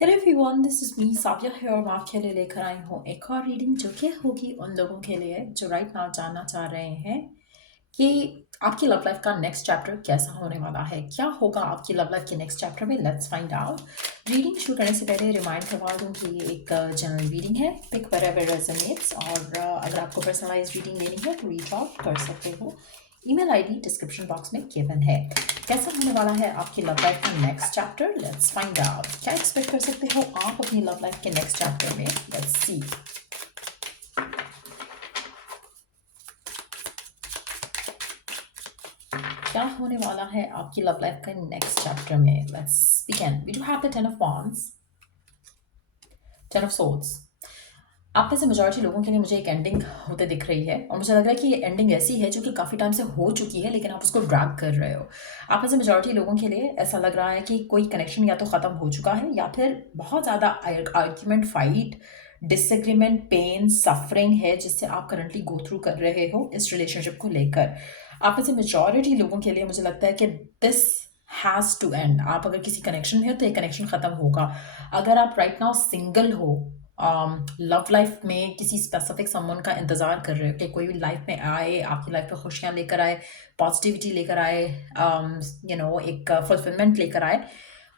Hello everyone, this is me Saviya है और मैं आपके लिए लेकर आई हूँ एक और रीडिंग जो कि होगी उन लोगों के लिए जो राइट नाउ जानना चाह रहे हैं कि आपकी लव लाइफ का नेक्स्ट चैप्टर कैसा होने वाला है। क्या होगा आपकी लव लाइफ के नेक्स्ट चैप्टर में, लेट्स फाइंड आउट। रीडिंग शुरू करने से पहले रिमाइंड करवा दूँ कि ये एक जनरल रीडिंग है, पिक व्हेरेवर रेजोनेट्स। और अगर आपको पर्सनलाइज रीडिंग लेनी है तो रीच आउट कर सकते हो। ईमेल आईडी डिस्क्रिप्शन बॉक्स में गिवन है। कैसा होने वाला है आपकी लव लाइफ का next chapter, let's find out. क्या एक्सपेक्ट कर सकते हो आप अपनी लव लाइफ के नेक्स्ट चैप्टर में, लेट्स सी। क्या होने वाला है आपकी लव लाइफ के नेक्स्ट चैप्टर में, let's begin. We do have the ten of wands, ten of swords। आप में से मेजॉरिटी लोगों के लिए मुझे एक एंडिंग होते दिख रही है और मुझे लग रहा है कि ये एंडिंग ऐसी है जो कि काफ़ी टाइम से हो चुकी है लेकिन आप उसको ड्रैग कर रहे हो। आप में से मेजॉरिटी लोगों के लिए ऐसा लग रहा है कि कोई कनेक्शन या तो ख़त्म हो चुका है या फिर बहुत ज़्यादा argument, fight, disagreement, pain, suffering है जिससे आप करंटली गो थ्रू कर रहे हो इस रिलेशनशिप को लेकर। आप में से मेजॉरिटी लोगों के लिए मुझे लगता है कि दिस हैज़ टू एंड। आप अगर किसी कनेक्शन में हो तो ये कनेक्शन ख़त्म होगा। अगर आप राइट नाउ सिंगल हो, लव लाइफ में किसी स्पेसिफिक समवन का इंतज़ार कर रहे हो कि कोई भी लाइफ में आए, आपकी लाइफ में खुशियाँ लेकर आए, पॉजिटिविटी लेकर आए, एक फुलफिलमेंट लेकर आए,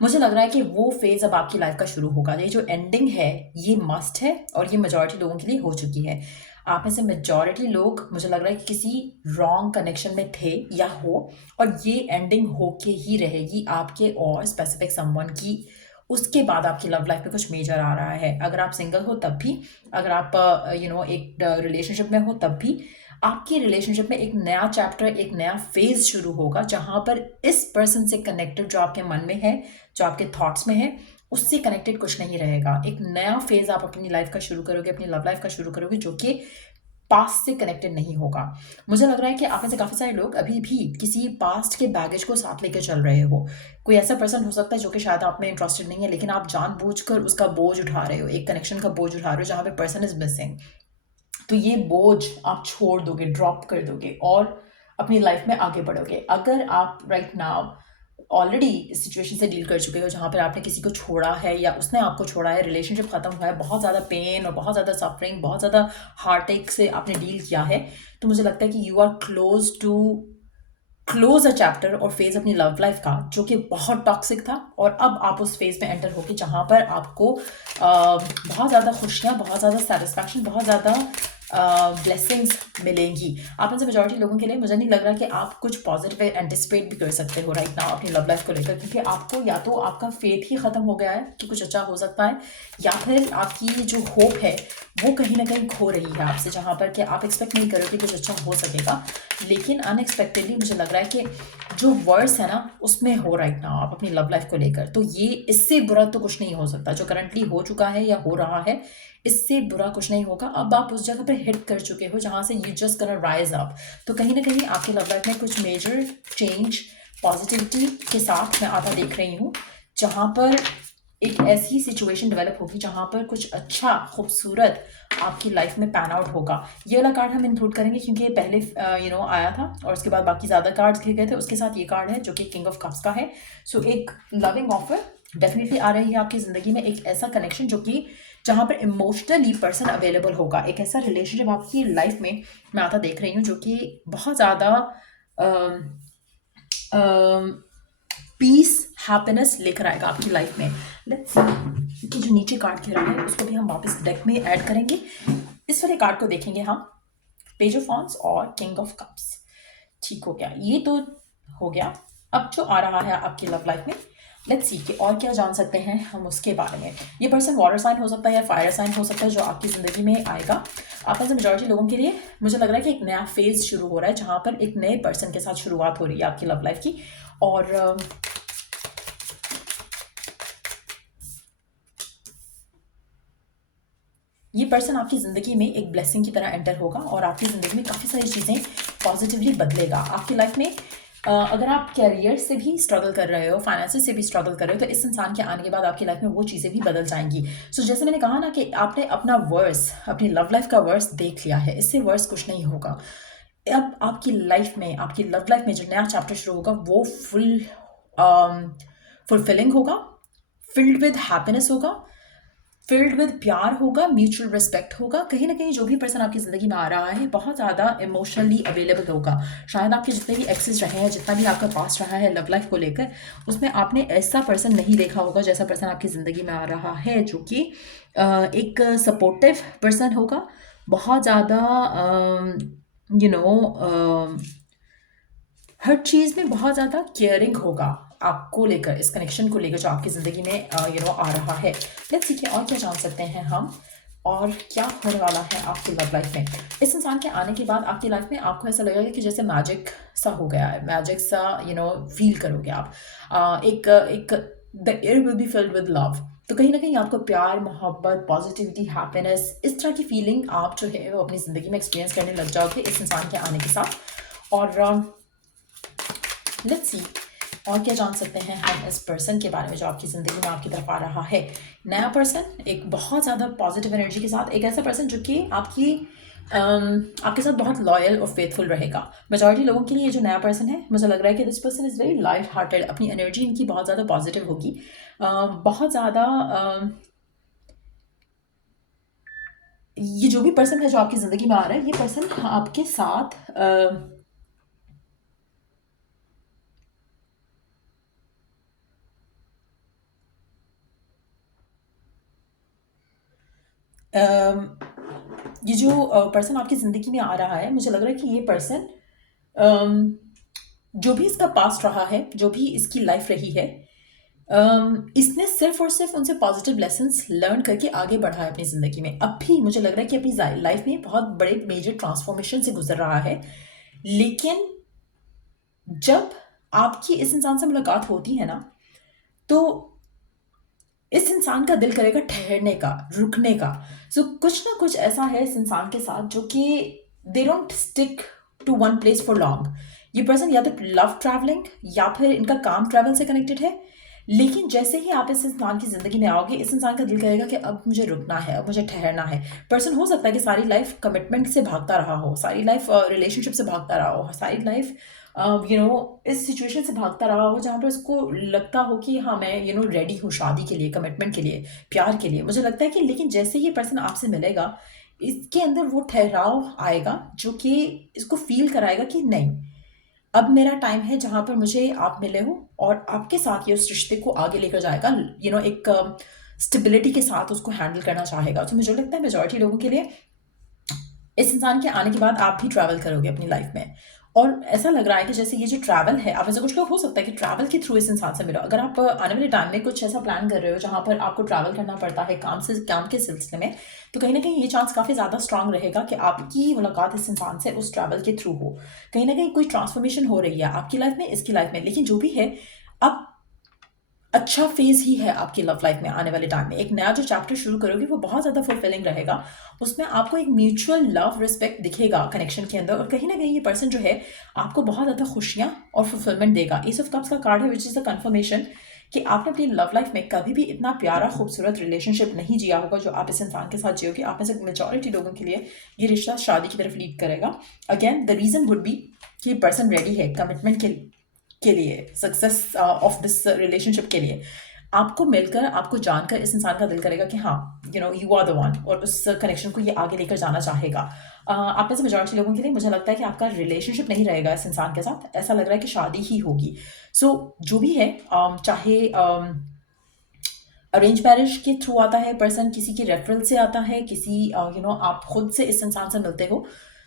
मुझे लग रहा है कि वो फेज़ अब आपकी लाइफ का शुरू होगा। ये जो एंडिंग है ये मस्ट है और ये मेजॉरिटी लोगों के लिए हो चुकी है। आप में से मेजॉरिटी लोग मुझे लग रहा है कि किसी रॉन्ग कनेक्शन में थे या हो, और ये एंडिंग होके ही रहेगी आपके और स्पेसिफिक समवन की। उसके बाद आपकी लव लाइफ में कुछ मेजर आ रहा है। अगर आप सिंगल हो तब भी, अगर आप एक रिलेशनशिप में हो तब भी, आपकी रिलेशनशिप में एक नया चैप्टर, एक नया फेज शुरू होगा जहां पर इस पर्सन से कनेक्टेड जो आपके मन में है, जो आपके थॉट्स में है, उससे कनेक्टेड कुछ नहीं रहेगा। एक नया फेज आप अपनी लाइफ का शुरू करोगे, अपनी लव लाइफ का शुरू करोगे जो कि पास्ट से कनेक्टेड नहीं होगा। मुझे लग रहा है कि आप में से काफ़ी सारे लोग अभी भी किसी पास्ट के बैगेज को साथ लेकर चल रहे हो। कोई ऐसा पर्सन हो सकता है जो कि शायद आप में इंटरेस्टेड नहीं है लेकिन आप जानबूझकर उसका बोझ उठा रहे हो, एक कनेक्शन का बोझ उठा रहे हो जहाँ पे पर्सन इज मिसिंग। तो ये बोझ आप छोड़ दोगे, ड्रॉप कर दोगे और अपनी लाइफ में आगे बढ़ोगे। अगर आप राइट नाउ ऑलरेडी इस सिचुएशन से डील कर चुके हो जहाँ पर आपने किसी को छोड़ा है या उसने आपको छोड़ा है, रिलेशनशिप खत्म हुआ है, बहुत ज़्यादा पेन और बहुत ज़्यादा सफरिंग, बहुत ज़्यादा हार्ट एक से आपने डील किया है, तो मुझे लगता है कि you are close a chapter और फेज अपनी लव लाइफ का जो कि बहुत टॉक्सिक था, और अब आप उस फेज में एंटर होगी जहाँ पर आपको बहुत ज़्यादा खुशियाँ, बहुत ज़्यादा सेटिस्फैक्शन, बहुत ज़्यादा ब्लेसिंग्स मिलेंगी। आप में से मेजॉरिटी लोगों के लिए मुझे नहीं लग रहा कि आप कुछ पॉजिटिव एंटिसिपेट भी कर सकते हो राइट नाउ अपनी लव लाइफ को लेकर, क्योंकि आपको या तो आपका फेथ ही ख़त्म हो गया है कि कुछ अच्छा हो सकता है, या फिर आपकी जो होप है वो कहीं ना कहीं खो रही है आपसे, जहाँ पर कि आप एक्सपेक्ट नहीं करोगे कुछ अच्छा हो सकेगा लेकिन अनएक्सपेक्टेडली मुझे लग रहा है कि जो वर्ड्स है ना उसमें हो राइट नाउ आप अपनी लव लाइफ को लेकर। तो ये इससे बुरा तो कुछ नहीं हो सकता जो करंटली हो चुका है या हो रहा है, इससे बुरा कुछ नहीं होगा। अब आप उस जगह पे हिट कर चुके हो जहाँ से you just gonna rise up. तो कहीं ना कहीं आपकी लव लाइफ में कुछ मेजर चेंज पॉजिटिविटी के साथ मैं आता देख रही हूँ, जहाँ पर एक ऐसी सिचुएशन डेवलप होगी जहाँ पर कुछ अच्छा खूबसूरत आपकी लाइफ में पैन आउट होगा। ये वाला कार्ड हम इंक्लूड करेंगे क्योंकि ये पहले आया था और उसके बाद बाकी ज़्यादा कार्ड्स लिए गए थे। उसके साथ ये कार्ड है जो कि किंग ऑफ कप्स का है। सो एक लविंग ऑफर डेफिनेटली आ रही है आपकी ज़िंदगी में, एक ऐसा कनेक्शन जो कि जहाँ पर इमोशनली पर्सन अवेलेबल होगा, एक ऐसा रिलेशनशिप आपकी लाइफ में मैं आता देख रही हूँ जो कि बहुत ज़्यादा पीस, हैप्पीनेस लेकर आएगा आपकी लाइफ में। लेट्स सी कि जो नीचे कार्ड खेला है उसको भी हम वापस डेक में ऐड करेंगे। इस वाले कार्ड को देखेंगे हम, पेज ऑफ वॉन्ड्स और किंग ऑफ कप्स। ठीक हो गया, ये तो हो गया। अब जो आ रहा है आपकी लव लाइफ में, लेट्स सी कि और क्या जान सकते हैं हम उसके बारे में। ये पर्सन वाटर साइन हो सकता है या फायर साइन हो सकता है जो आपकी ज़िंदगी में आएगा। आप में से मेजॉरिटी लोगों के लिए मुझे लग रहा है कि एक नया फेज शुरू हो रहा है जहाँ पर एक नए पर्सन के साथ शुरुआत हो रही है आपकी लव लाइफ की। और ये पर्सन आपकी ज़िंदगी में एक ब्लेसिंग की तरह एंटर होगा और आपकी ज़िंदगी में काफ़ी सारी चीज़ें पॉजिटिवली बदलेगा आपकी लाइफ में। अगर आप कैरियर से भी स्ट्रगल कर रहे हो, फाइनेंसेस से भी स्ट्रगल कर रहे हो, तो इस इंसान के आने के बाद आपकी लाइफ में वो चीज़ें भी बदल जाएंगी। सो जैसे मैंने कहा ना कि आपने अपना वर्स, अपनी लव लाइफ का वर्स देख लिया है, इससे वर्स कुछ नहीं होगा। अब आपकी लाइफ में, आपकी लव लाइफ में जो नया चैप्टर शुरू होगा वो फुलफिलिंग होगा, फिल्ड विद हैप्पीनेस होगा, फिल्ड विद प्यार होगा, म्यूचुअल रिस्पेक्ट होगा। कहीं ना कहीं जो भी पर्सन आपकी ज़िंदगी में आ रहा है बहुत ज़्यादा इमोशनली अवेलेबल होगा। शायद आपके जितने भी एक्सेस रहे हैं, जितना भी आपका पास्ट रहा है लव लाइफ को लेकर, उसमें आपने ऐसा पर्सन नहीं देखा होगा जैसा पर्सन आपकी ज़िंदगी में आ रहा है, जो कि एक सपोर्टिव पर्सन होगा, बहुत ज़्यादा यू नो हर चीज़ में बहुत ज़्यादा केयरिंग होगा आपको लेकर, इस कनेक्शन को लेकर जो आपकी ज़िंदगी में आ रहा है। लेट्स सी कि और क्या जान सकते हैं हम, और क्या होने वाला है आपकी लव लाइफ में। इस इंसान के आने के बाद आपकी लाइफ में आपको ऐसा लगेगा कि जैसे मैजिक सा हो गया है, मैजिक सा फील करोगे आप। एक एक the air will be filled with love. तो कहीं ना कहीं आपको प्यार, मोहब्बत, पॉजिटिविटी, हैप्पीनेस, इस तरह की फीलिंग आप जो है वो अपनी ज़िंदगी में एक्सपीरियंस करने लग जाओगे इस इंसान के आने के साथ। और लेट्स सी और क्या जान सकते हैं हम इस पर्सन के बारे में जो आपकी ज़िंदगी में आपकी तरफ आ रहा है। नया पर्सन एक बहुत ज़्यादा पॉजिटिव एनर्जी के साथ, एक ऐसा पर्सन जो कि आपके साथ बहुत लॉयल और फेथफुल रहेगा। मेजॉरिटी लोगों के लिए ये जो नया पर्सन है, मुझे लग रहा है कि this person is very light hearted. अपनी एनर्जी इनकी बहुत ज़्यादा पॉजिटिव होगी, बहुत ज़्यादा ये जो भी पर्सन है जो आपकी ज़िंदगी में आ रहा है, ये पर्सन आपके साथ ये जो पर्सन आपकी ज़िंदगी में आ रहा है, मुझे लग रहा है कि ये पर्सन जो भी इसका पास्ट रहा है, जो भी इसकी लाइफ रही है, इसने सिर्फ और सिर्फ उनसे पॉजिटिव लेसन्स लर्न करके आगे बढ़ा है अपनी ज़िंदगी में। अब भी मुझे लग रहा है कि अपनी लाइफ में बहुत बड़े मेजर ट्रांसफॉर्मेशन से गुजर रहा है। लेकिन जब आपकी इस इंसान से मुलाकात होती है ना, तो इस इंसान का दिल करेगा ठहरने का, रुकने का। सो कुछ ना कुछ ऐसा है इस इंसान के साथ जो कि they don't stick to one place for long. ये पर्सन या तो लव ट्रैवलिंग या फिर इनका काम ट्रैवल से कनेक्टेड है। लेकिन जैसे ही आप इस इंसान की ज़िंदगी में आओगे, इस इंसान का दिल करेगा कि अब मुझे रुकना है, अब मुझे ठहरना है। पर्सन हो सकता है कि सारी लाइफ कमिटमेंट से भागता रहा हो, सारी लाइफ रिलेशनशिप से भागता रहा हो, सारी लाइफ इस सिचुएशन से भागता रहा हो जहाँ पर उसको लगता हो कि हाँ मैं रेडी हूँ शादी के लिए, कमिटमेंट के लिए, प्यार के लिए। मुझे लगता है कि लेकिन जैसे ही पर्सन आपसे मिलेगा, इसके अंदर वो ठहराव आएगा जो कि इसको फील कराएगा कि नहीं, अब मेरा टाइम है जहाँ पर मुझे आप मिले हो और आपके साथ ये उस रिश्ते को आगे लेकर जाएगा। एक स्टेबिलिटी के साथ उसको हैंडल करना चाहेगा। तो मुझे लगता है मेजॉरिटी लोगों के लिए इस इंसान के आने के बाद आप भी ट्रैवल करोगे अपनी लाइफ में। और ऐसा लग रहा है कि जैसे ये जो ट्रैवल है, आप ऐसे कुछ लोग हो सकता है कि ट्रैवल के थ्रू इस इंसान से मिलो। अगर आप आने वाले टाइम में कुछ ऐसा प्लान कर रहे हो जहाँ पर आपको ट्रैवल करना पड़ता है काम के सिलसिले में, तो कहीं ना कहीं ये चांस काफ़ी ज़्यादा स्ट्रांग रहेगा कि आपकी मुलाकात इस इंसान से उस ट्रैवल के थ्रू हो। कहीं ना कहीं कोई ट्रांसफॉर्मेशन हो रही है आपकी लाइफ में, इसकी लाइफ में। लेकिन जो भी है, अब अच्छा फेज़ ही है आपकी लव लाइफ में आने वाले टाइम में। एक नया जो चैप्टर शुरू करोगे वो बहुत ज़्यादा फुलफिलिंग रहेगा। उसमें आपको एक म्यूचुअल लव, रिस्पेक्ट दिखेगा कनेक्शन के अंदर, और कहीं न कहीं ये पर्सन जो है आपको बहुत ज़्यादा खुशियाँ और फुलफिलमेंट देगा। एस ऑफ कप्स का कार्ड है विच इज़ द कन्फर्मेशन कि आपने अपनी लव लाइफ में कभी भी इतना प्यारा, खूबसूरत रिलेशनशिप नहीं जिया होगा जो आप इस इंसान के साथ जियोगे। आप में से मेजॉरिटी लोगों के लिए ये रिश्ता शादी की तरफ लीड करेगा। Again the reason would be कि पर्सन रेडी है कमिटमेंट के लिए, सक्सेस ऑफ दिस रिलेशनशिप के लिए। आपको मिलकर, आपको जानकर इस इंसान का दिल करेगा कि हाँ यू आर द वन, और उस कनेक्शन को ये आगे लेकर जाना चाहेगा। आप में से मेजॉरिटी लोगों के लिए मुझे लगता है कि आपका रिलेशनशिप नहीं रहेगा इस इंसान के साथ, ऐसा लग रहा है कि शादी ही होगी। सो जो भी है, चाहे अरेंज मैरिज के थ्रू आता है पर्सन, किसी की रेफरल से आता है, किसी आप खुद से इस इंसान से मिलते हो,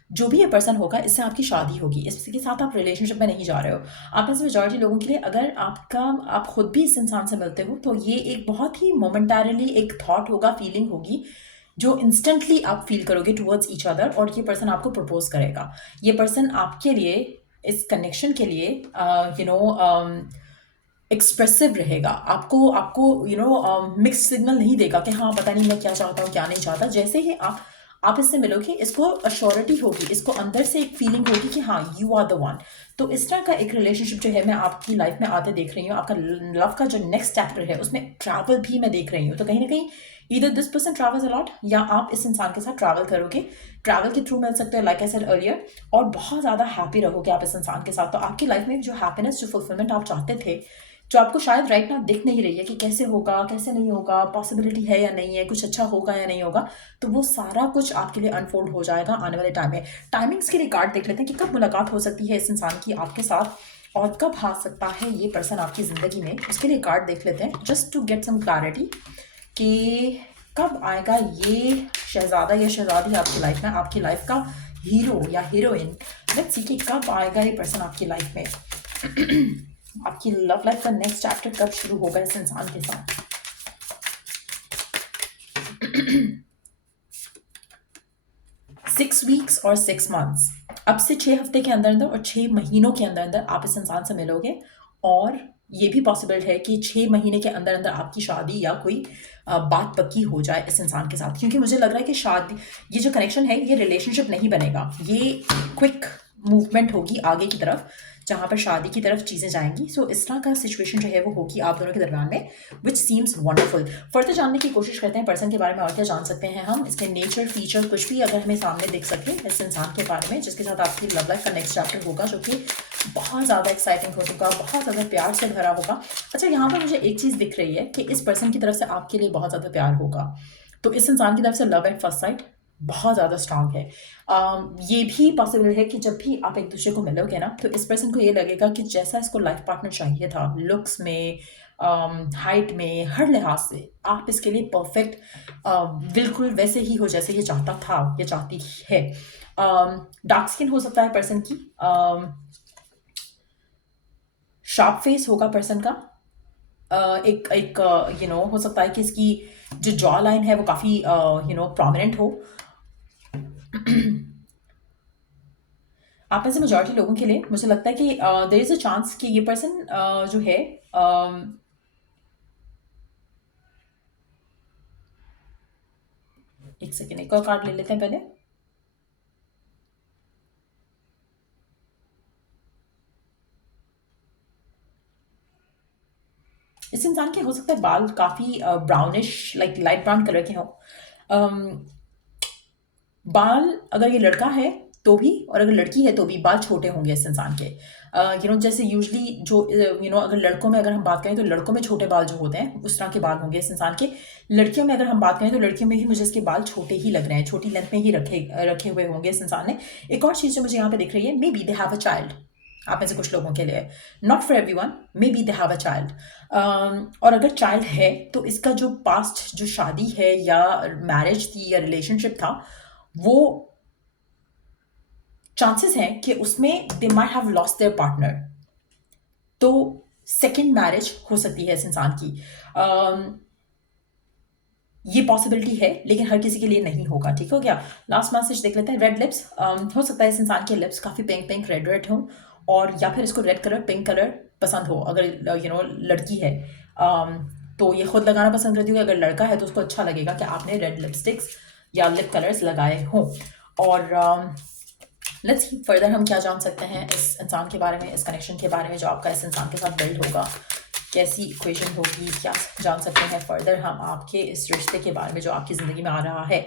जो भी ये पर्सन होगा इससे आपकी शादी होगी। इसके साथ आप रिलेशनशिप में नहीं जा रहे हो। आप में से मेजॉरिटी लोगों के लिए अगर आप खुद भी इस इंसान से मिलते हो, तो ये एक बहुत ही मोमेंटारीली एक थॉट होगा, फीलिंग होगी जो इंस्टेंटली आप फील करोगे टुवर्ड्स ईच अदर, और ये पर्सन आपको प्रपोज करेगा। ये पर्सन आपके लिए, इस कनेक्शन के लिए एक्सप्रेसिव रहेगा। आपको आपको मिक्स सिग्नल नहीं देगा कि हाँ पता नहीं मैं क्या चाहता हूँ, क्या नहीं चाहता। जैसे ही आप इससे मिलोगे, इसको अश्योरिटी होगी, इसको अंदर से एक फीलिंग होगी कि हाँ यू आर द वन। तो इस तरह का एक रिलेशनशिप जो है मैं आपकी लाइफ में आते देख रही हूँ। आपका लव का जो नेक्स्ट चैप्टर है उसमें ट्रैवल भी मैं देख रही हूँ। तो कहीं ना कहीं either this person travels a lot, या आप इस इंसान के साथ ट्रैवल करोगे। ट्रैवल के थ्रू मिल सकते हो लाइक आई सेड अर्लियर, और बहुत ज़्यादा हैप्पी रहोगे आप इस इंसान के साथ। तो आपकी लाइफ में जो हैप्पीनेस, जो फुलफिलमेंट आप चाहते थे जो आपको शायद राइट नाउ दिख नहीं रही है कि कैसे होगा, कैसे नहीं होगा, पॉसिबिलिटी है या नहीं है, कुछ अच्छा होगा या नहीं होगा, तो वो सारा कुछ आपके लिए अनफोल्ड हो जाएगा आने वाले टाइम में। टाइमिंग्स के लिए कार्ड देख लेते हैं कि कब मुलाकात हो सकती है इस इंसान की आपके साथ और कब आ सकता है ये पर्सन आपकी ज़िंदगी में। उसके लिए कार्ड देख लेते हैं just to get some clarity कि कब आएगा ये शहज़ादा या शहज़ादी आपकी लाइफ में, आपकी लाइफ का हीरो या हीरोइन। लेट्स सी कि कब आएगा ये पर्सन आपकी लाइफ में। आपकी लव लाइफ का नेक्स्ट चैप्टर कब शुरू होगा इस इंसान के साथ। 6 वीक्स और 6 मंथ्स, अब से 6 हफ्ते के अंदर अंदर और 6 महीनों के अंदर अंदर आप इस इंसान से मिलोगे और ये भी पॉसिबल है कि 6 महीने के अंदर अंदर आपकी शादी या कोई बात पक्की हो जाए इस इंसान के साथ। क्योंकि मुझे लग रहा है कि शादी, ये जो कनेक्शन है ये रिलेशनशिप नहीं बनेगा, ये क्विक मूवमेंट होगी आगे की तरफ जहाँ पर शादी की तरफ चीज़ें जाएंगी। सो इस तरह का सिचुएशन जो है वो होगी आप दोनों के दरमियान में, विच सीम्स वंडरफुल। फर्दर जानने की कोशिश करते हैं पर्सन के बारे में और क्या जान सकते हैं हम, इसके नेचर, फीचर, कुछ भी अगर हमें सामने दिख सके इस इंसान के बारे में जिसके साथ आपकी लव लाइफ का नेक्स्ट चैप्टर होगा, जो कि बहुत ज़्यादा एक्साइटिंग होगा, बहुत ज़्यादा प्यार से भरा होगा। अच्छा, यहाँ पर मुझे एक चीज़ दिख रही है कि इस पर्सन की तरफ से आपके लिए बहुत ज़्यादा प्यार होगा। तो इस इंसान की तरफ से लव एट फर्स्ट साइट बहुत ज़्यादा स्ट्रांग है। ये भी पॉसिबल है कि जब भी आप एक दूसरे को मिलोगे ना, तो इस पर्सन को ये लगेगा कि जैसा इसको लाइफ पार्टनर चाहिए था, लुक्स में, हाइट में, हर लिहाज से आप इसके लिए परफेक्ट, बिल्कुल वैसे ही हो जैसे ये चाहता था या चाहती है। डार्क स्किन हो सकता है पर्सन की, शार्प फेस होगा पर्सन का, एक एक हो सकता है कि इसकी जो जॉ लाइन है वो काफ़ी प्रोमिनेंट हो। आप में से मेजॉरिटी लोगों के लिए मुझे लगता है कि देयर इज़ अ चांस कि ये पर्सन जो है, एक सेकेंड, एक और कार्ड ले लेते हैं पहले। इस इंसान के हो सकता है बाल काफ़ी brownish, like light brown colour के हों। बाल, अगर ये लड़का है तो भी और अगर लड़की है तो भी बाल छोटे होंगे इस इंसान के। जैसे यूजली जो अगर लड़कों में अगर हम बात करें तो लड़कों में छोटे बाल जो होते हैं उस तरह के बाल होंगे इस इंसान के। लड़कियों में अगर हम बात करें तो लड़कियों में भी मुझे इसके बाल छोटे ही लग रहे हैं, छोटी लेंथ में ही रखे हुए होंगे इस इंसान ने। एक और चीज़ जो मुझे यहाँ पे दिख रही है, may be they have a child. आप में से कुछ लोगों के लिए, not for everyone, may be they have a child. और अगर चाइल्ड है तो इसका जो पास्ट जो शादी है या मैरिज थी या रिलेशनशिप था, वो चांसेस हैं कि उसमें they might have lost their partner. तो सेकंड मैरिज हो सकती है इस इंसान की। ये पॉसिबिलिटी है लेकिन हर किसी के लिए नहीं होगा। ठीक हो गया। लास्ट मैसेज देख लेते हैं। रेड लिप्स, हो सकता है इस इंसान के लिप्स काफ़ी पिंक पिंक रेड रेड हों और या फिर इसको रेड कलर, पिंक कलर पसंद हो। अगर लड़की है तो ये खुद लगाना पसंद करती होगी, अगर लड़का है तो उसको अच्छा लगेगा कि आपने रेड लिपस्टिक्स या लिप कलर्स लगाए हों। और लेट्स सी फर्दर हम क्या जान सकते हैं इस इंसान के बारे में, इस कनेक्शन के बारे में जो आपका इस इंसान के साथ बिल्ड होगा, कैसी इक्वेशन होगी, क्या जान सकते हैं फर्दर हम आपके इस रिश्ते के बारे में जो आपकी ज़िंदगी में आ रहा है।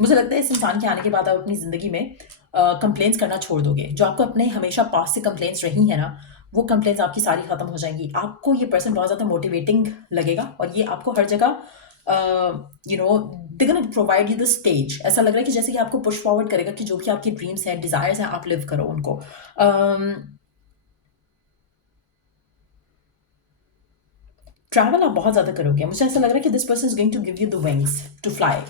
मुझे लगता है इस इंसान के आने के बाद आप अपनी ज़िंदगी में कंप्लेंट्स करना छोड़ दोगे। जो आपको अपने हमेशा पास से कंप्लेंट्स रही हैं ना, वो कंप्लेंट्स आपकी सारी ख़त्म हो जाएंगी। आपको ये पर्सन बहुत ज़्यादा मोटिवेटिंग लगेगा और ये आपको हर जगह they gonna provide you the stage. ऐसा लग रहा है कि जैसे कि आपको पुश फॉरवर्ड करेगा कि जो भी आपकी ड्रीम्स हैं, डिज़ायर्स हैं, आप लिव करो उनको। ट्रैवल आप बहुत ज़्यादा करोगे। मुझे ऐसा लग रहा है कि this person is going to give you the wings to fly.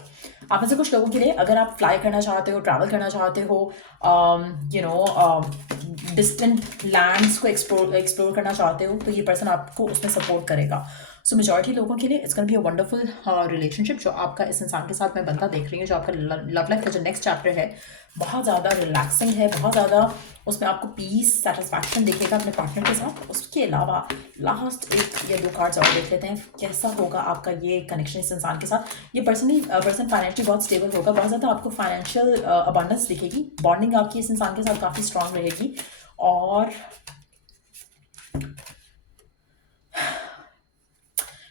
आप में से कुछ लोगों के लिए अगर आप फ्लाई करना चाहते हो, ट्रैवल करना चाहते हो, डिस्टेंट लैंड्स को एक्सप्लोर करना चाहते हो, तो ये पर्सन आपको उसमें सपोर्ट करेगा। सो मेजॉरिटी लोगों के लिए it's gonna be a wonderful relationship जो आपका इस इंसान के साथ मैं बनता देख रही हूँ। जो आपका लव लाइफ का जो नेक्स्ट चैप्टर है बहुत ज़्यादा रिलैक्सिंग है, बहुत ज़्यादा उसमें आपको पीस, सेटिस्फैक्शन दिखेगा अपने पार्टनर के साथ। उसके अलावा लास्ट एक या दो कार्ड्स और देख लेते हैं कैसा होगा आपका ये कनेक्शन इस इंसान के साथ। ये पर्सन फाइनेंशियली बहुत स्टेबल होगा, बहुत ज़्यादा आपको फाइनेंशियल अबंडेंस दिखेगी। बॉन्डिंग आपकी इस इंसान के साथ काफ़ी स्ट्रांग रहेगी और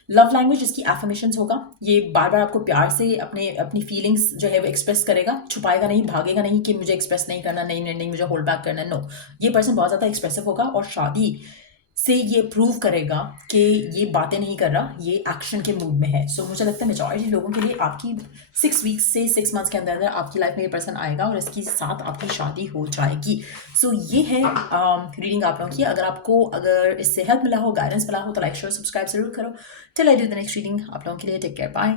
लव लैंग्वेज इसकी एफर्मेशंस होगा। ये बार बार आपको प्यार से अपनी फीलिंग्स जो है वो एक्सप्रेस करेगा, छुपाएगा नहीं, भागेगा नहीं कि मुझे एक्सप्रेस नहीं करना, नहीं नहीं नहीं मुझे होल्ड बैक करना। नो, ये पर्सन बहुत ज़्यादा एक्सप्रेसिव होगा और शादी से ये प्रूव करेगा कि ये बातें नहीं कर रहा, ये एक्शन के मूड में है। सो मुझे लगता है मेजॉरिटी लोगों के लिए आपकी 6 वीक्स से 6 मंथ्स के अंदर अंदर आपकी लाइफ में ये पर्सन आएगा और इसके साथ आपकी शादी हो जाएगी। सो ये है रीडिंग आप लोगों की। अगर इससे हेल्प मिला हो, गाइडेंस मिला हो, तो लाइक शेयर सब्सक्राइब जरूर करो। Till I do the next reading, आप लोगों के लिए टेक केयर, बाय।